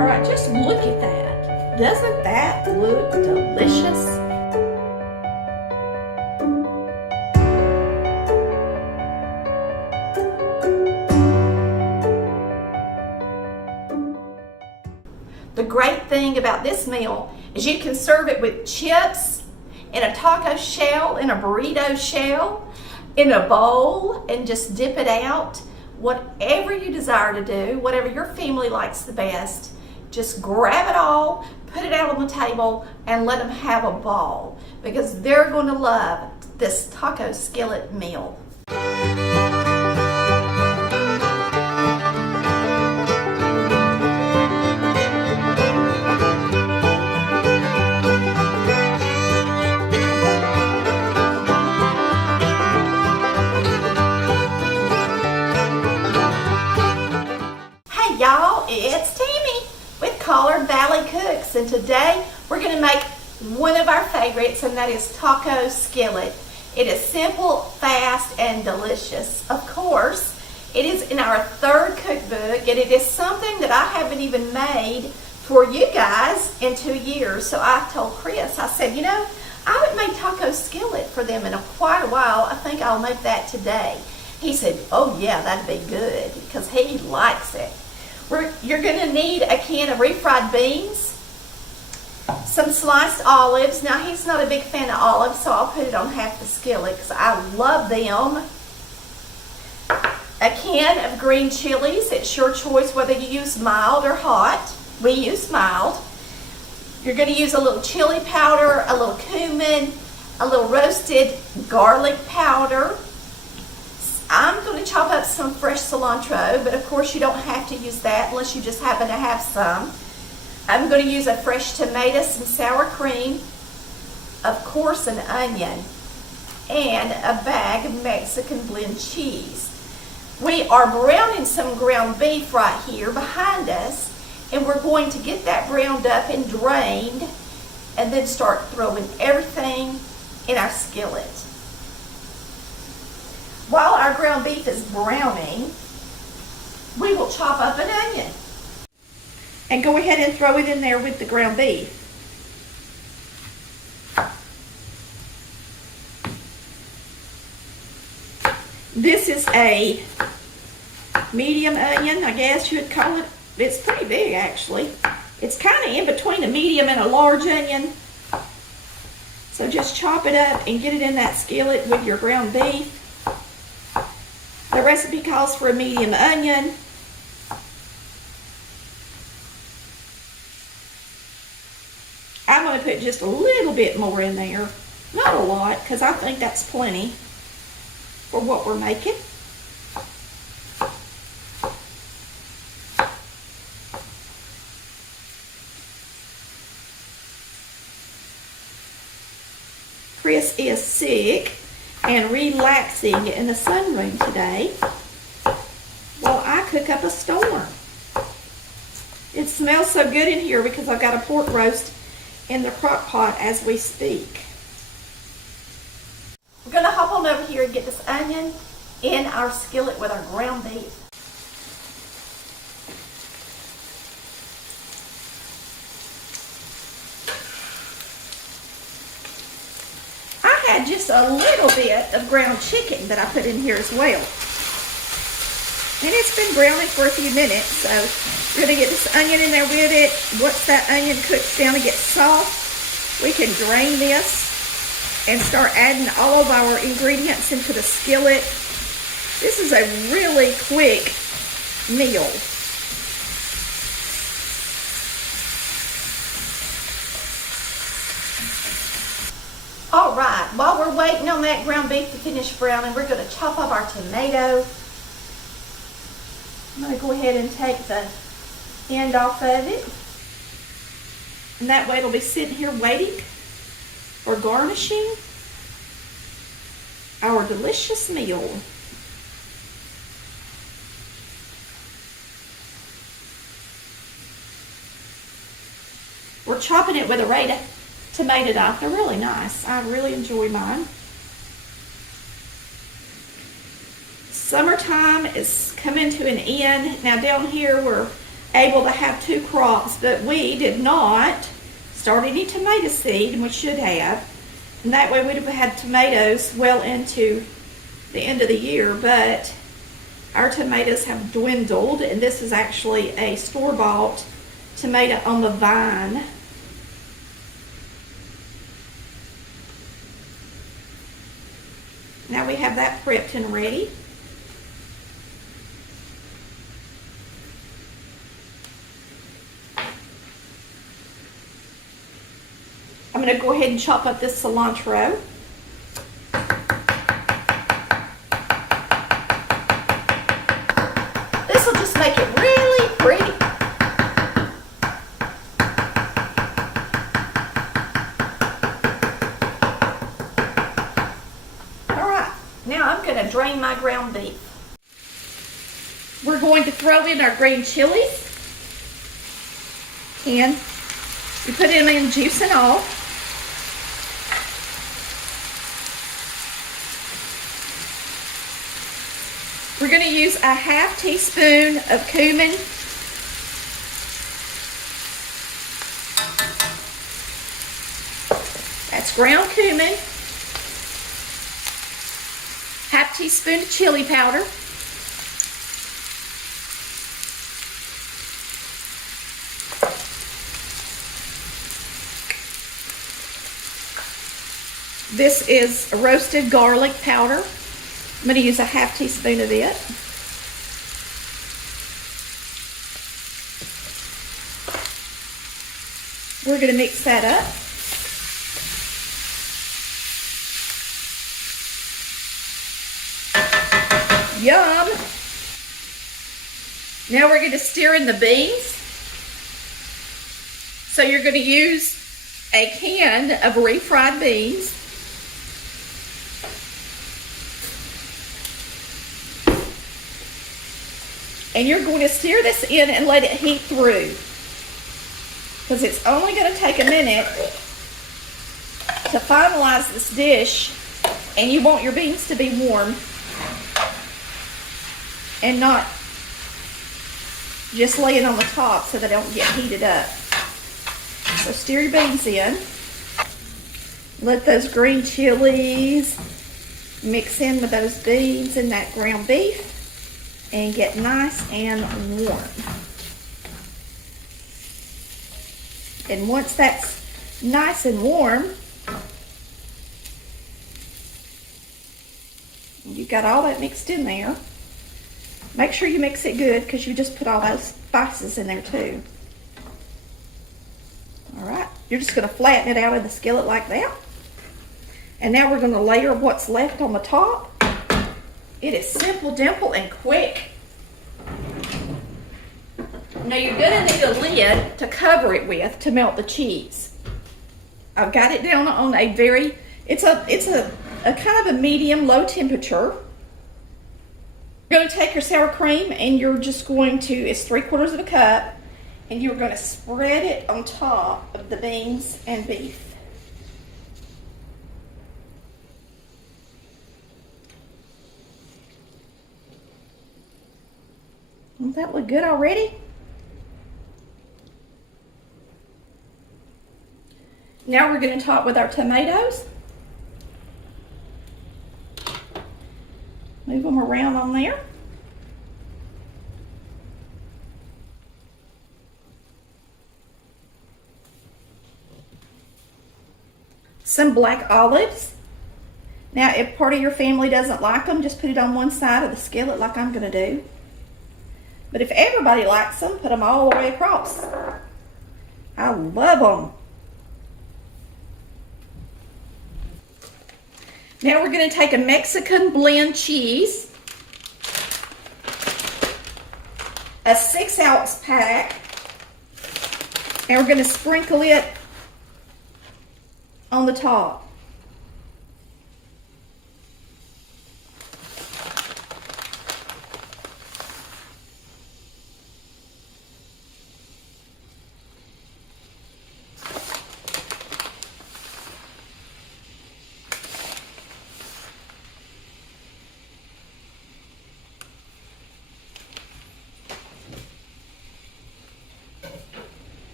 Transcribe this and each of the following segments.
All right, just look at that. Doesn't that look delicious? The great thing about this meal is you can serve it with chips, in a taco shell, in a burrito shell, in a bowl, and just dip it out. Whatever you desire to do, whatever your family likes the best, just grab it all, put it out on the table, and let them have a ball, because they're going to love this taco skillet meal. Y'all, it's Tammy with Collard Valley Cooks, and today we're going to make one of our favorites, and that is taco skillet. It is simple, fast, and delicious. Of course, it is in our third cookbook, and it is something that I haven't even made for you guys in 2 years. So I told Chris, I said, you know, I haven't made taco skillet for them in quite a while. I think I'll make that today. He said, oh yeah, that'd be good, because he likes it. You're going to need a can of refried beans, some sliced olives. Now, he's not a big fan of olives, so I'll put it on half the skillet because I love them. A can of green chilies. It's your choice whether you use mild or hot. We use mild. You're going to use a little chili powder, a little cumin, a little roasted garlic powder. I'm going to chop up some fresh cilantro, but of course you don't have to use that unless you just happen to have some. I'm going to use a fresh tomato, some sour cream, of course an onion, and a bag of Mexican blend cheese. We are browning some ground beef right here behind us, and we're going to get that browned up and drained, and then start throwing everything in our skillet. While our ground beef is browning, we will chop up an onion and go ahead and throw it in there with the ground beef. This is a medium onion, I guess you would call it. It's pretty big, actually. It's kind of in between a medium and a large onion. So just chop it up and get it in that skillet with your ground beef. The recipe calls for a medium onion. I'm going to put just a little bit more in there. Not a lot, because I think that's plenty for what we're making. Chris is sick and relaxing in the sunroom today while I cook up a storm. It smells so good in here because I've got a pork roast in the crock pot as we speak. We're going to hop on over here and get this onion in our skillet with our ground beef. Just a little bit of ground chicken that I put in here as well. And it's been browning for a few minutes, so we're going to get this onion in there with it. Once that onion cooks down and gets soft, we can drain this and start adding all of our ingredients into the skillet. This is a really quick meal. All right, while we're waiting on that ground beef to finish browning, we're going to chop up our tomato. I'm going to go ahead and take the end off of it. And that way it'll be sitting here waiting for garnishing our delicious meal. We're chopping it with a red tomato knife. They're really nice. I really enjoy mine. Summertime is coming to an end. Now down here where able to have 2 crops, but we did not start any tomato seed, and we should have. And that way we'd have had tomatoes well into the end of the year, but our tomatoes have dwindled, and this is actually a store-bought tomato on the vine. Now we have that prepped and ready. I'm going to go ahead and chop up this cilantro. This will just make it really pretty. All right, now I'm going to drain my ground beef. We're going to throw in our green chilies, and we put them in juice and all. We're going to use a half teaspoon of cumin. That's ground cumin. Half teaspoon of chili powder. This is roasted garlic powder. I'm going to use a half teaspoon of it. We're going to mix that up. Yum! Now we're going to stir in the beans. So you're going to use a can of refried beans. And you're going to stir this in and let it heat through, because it's only going to take a minute to finalize this dish, and you want your beans to be warm and not just laying on the top so they don't get heated up. So stir your beans in. Let those green chilies mix in with those beans and that ground beef and get nice and warm. And once that's nice and warm, you've got all that mixed in there. Make sure you mix it good, because you just put all those spices in there too. All right, you're just going to flatten it out in the skillet like that. And now we're going to layer what's left on the top. It is simple, dimple, and quick. Now you're going to need a lid to cover it with to melt the cheese. I've got it down on a very, it's a kind of a medium low temperature. You're going to take your sour cream, and you're just going to, it's 3/4 of a cup, and you're going to spread it on top of the beans and beef. Doesn't that look good already? Now we're going to top with our tomatoes. Move them around on there. Some black olives. Now, if part of your family doesn't like them, just put it on one side of the skillet like I'm going to do. But if everybody likes them, put them all the way across. I love them. Now we're going to take a Mexican blend cheese, a 6-ounce pack, and we're going to sprinkle it on the top.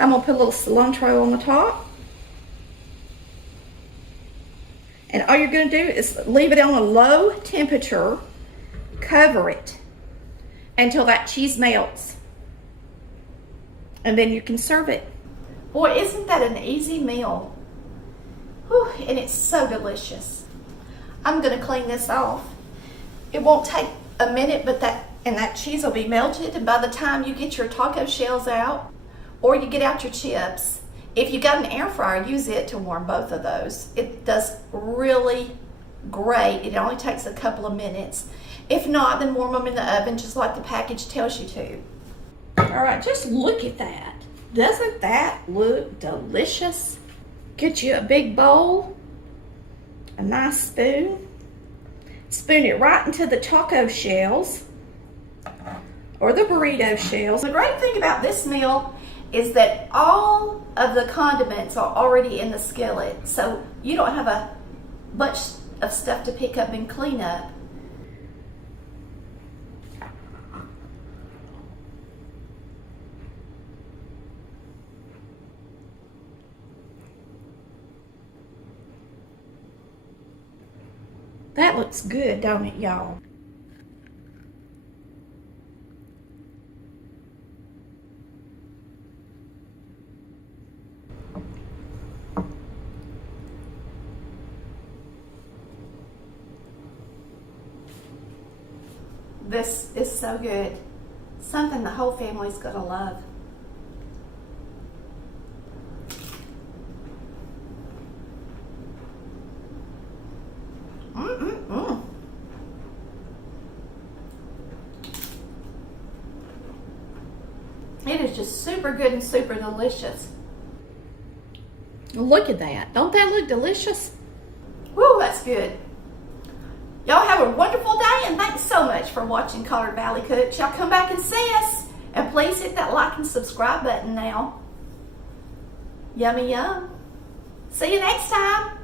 I'm gonna put a little cilantro on the top. And all you're gonna do is leave it on a low temperature, cover it until that cheese melts. And then you can serve it. Boy, isn't that an easy meal? Whew, and it's so delicious. I'm gonna clean this off. It won't take a minute, but that cheese will be melted, and by the time you get your taco shells out, or you get out your chips, if you got an air fryer, use it to warm both of those. It does really great. It only takes a couple of minutes. If not, then warm them in the oven just like the package tells you to. All right, just look at that. Doesn't that look delicious? Get you a big bowl, a nice spoon. Spoon it right into the taco shells or the burrito shells. The great thing about this meal is that all of the condiments are already in the skillet, so you don't have a bunch of stuff to pick up and clean up. That looks good, don't it, y'all? This is so good. Something the whole family's gonna love. It is just super good and super delicious. Look at that. Don't that look delicious? Woo, that's good. Y'all have a wonderful day, and thanks so much for watching Collard Valley Cooks. Y'all come back and see us. And please hit that like and subscribe button now. Yummy yum. See you next time.